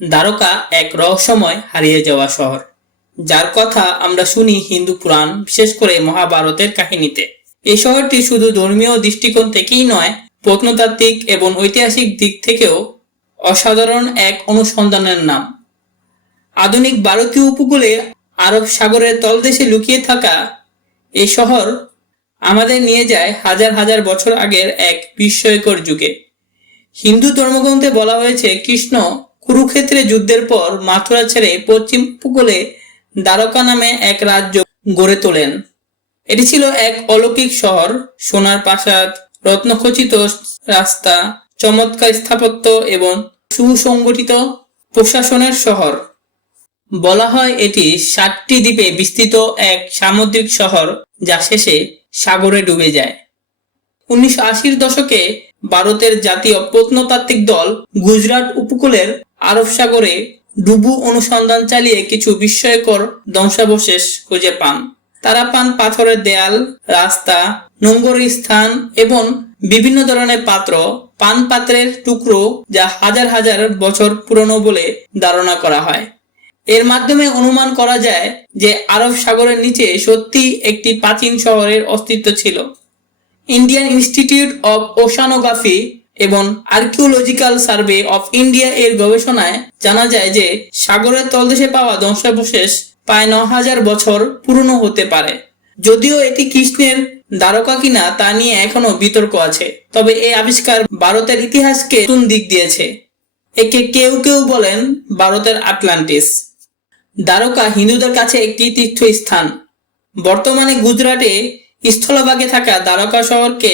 দ্বারকা এক রহস্যময় হারিয়ে যাওয়া শহর। যার কথা আমরা শুনি হিন্দু পুরাণ, বিশেষ করে মহাভারতের কাহিনীতে। এই শহরটি শুধু ধর্মীয় দৃষ্টিকোণ থেকেই নয়, প্রত্নতাত্ত্বিক এবং ঐতিহাসিক দিক থেকেও অসাধারণ এক অনুসন্ধানের নাম। আধুনিক ভারতীয় উপকূলে আরব সাগরের তলদেশে লুকিয়ে থাকা এই শহর আমাদের নিয়ে যায় হাজার হাজার বছর আগের এক বিস্ময়কর যুগে। হিন্দু ধর্মগ্রন্থে বলা হয়েছে, কৃষ্ণ কুরুক্ষেত্রে যুদ্ধের পর মাথুরা ছেড়ে পশ্চিম উপকূলে দ্বারকা নামে এক রাজ্য গড়ে তোলেন। এটি ছিল এক অলৌকিক শহর। সোনার প্রাসাদ রত্নখচিত রাস্তা, চমৎকার স্থাপত্য এবং সুসংগঠিত প্রশাসনের শহর। বলা হয় এটি সাতটি দ্বীপে বিস্তৃত এক সামুদ্রিক শহর, যা শেষে সাগরে ডুবে যায়। উনিশশো আশির দশকে ভারতের জাতীয় প্রত্নতাত্ত্বিক দল গুজরাট উপকূলের আরব সাগরে ডুবু অনুসন্ধান চালিয়ে কিছু বিস্ময়কর ধ্বংসাবশেষ খুঁজে পান। তারা পান পাথরের দেয়াল, রাস্তা নোঙ্গর স্থান এবং বিভিন্ন ধরনের পাত্র, পান পাত্রের টুকরো যা হাজার হাজার বছর পুরনো বলে ধারণা করা হয়। এর মাধ্যমে অনুমান করা যায় যে আরব সাগরের নিচে সত্যি একটি প্রাচীন শহরের অস্তিত্ব ছিল। ইন্ডিয়ান ইনস্টিটিউট অব ওশানোগ্রাফি এবং আর্কিওলজিক্যাল সার্ভে অফ ইন্ডিয়া এর গবেষণায় জানা যায় যে, সাগরের তলদেশে পাওয়া ধ্বংসাবশেষ প্রায় ন হাজার বছর পুরনো হতে পারে। যদিও এটি কৃষ্ণের দ্বারকা কিনা তা নিয়ে এখনও বিতর্ক আছে, তবে এই আবিষ্কার ভারতের ইতিহাসকে নতুন দিক দিয়েছে। একে কেউ কেউ বলেন ভারতের আটলান্টিস। দ্বারকা হিন্দুদের কাছে একটি তীর্থস্থান। বর্তমানে গুজরাটে স্থলভাগে থাকা দ্বারকা শহরকে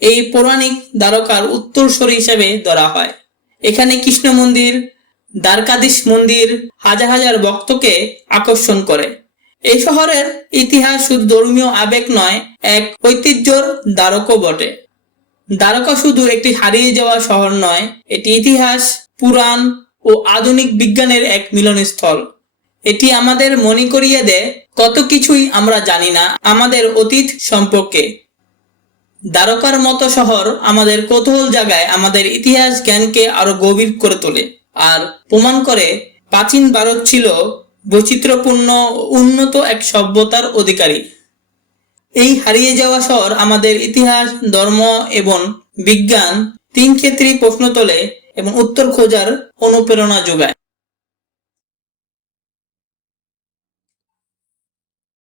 এই পৌরাণিক দ্বারকার উত্তরসূরি হিসেবে ধরা হয়। এখানে কৃষ্ণ মন্দির, দ্বারকাধীশ মন্দির, হাজার হাজার ভক্তকে আকর্ষণ করে। এই শহরের ইতিহাস শুধু ধর্মীয় আবেগ নয়, এক ঐতিহ্যর দ্বারকও বটে। দ্বারকা শুধু একটি হারিয়ে যাওয়া শহর নয়, এটি ইতিহাস, পুরাণ ও আধুনিক বিজ্ঞানের এক মিলনস্থল। এটি আমাদের মনে করিয়ে দেয় কত কিছুই আমরা জানি না আমাদের অতীত সম্পর্কে। দ্বারকার মতো শহর আমাদের কৌতূহল জায়গায় আমাদের ইতিহাস জ্ঞানকে আরও গভীর করে তোলে আর প্রমাণ করে প্রাচীন ভারত ছিল বৈচিত্র্যপূর্ণ উন্নত এক সভ্যতার অধিকারী। এই হারিয়ে যাওয়া শহর আমাদের ইতিহাস, ধর্ম এবং বিজ্ঞান তিন ক্ষেত্রেই প্রশ্ন তোলে এবং উত্তর খোঁজার অনুপ্রেরণা যোগায়।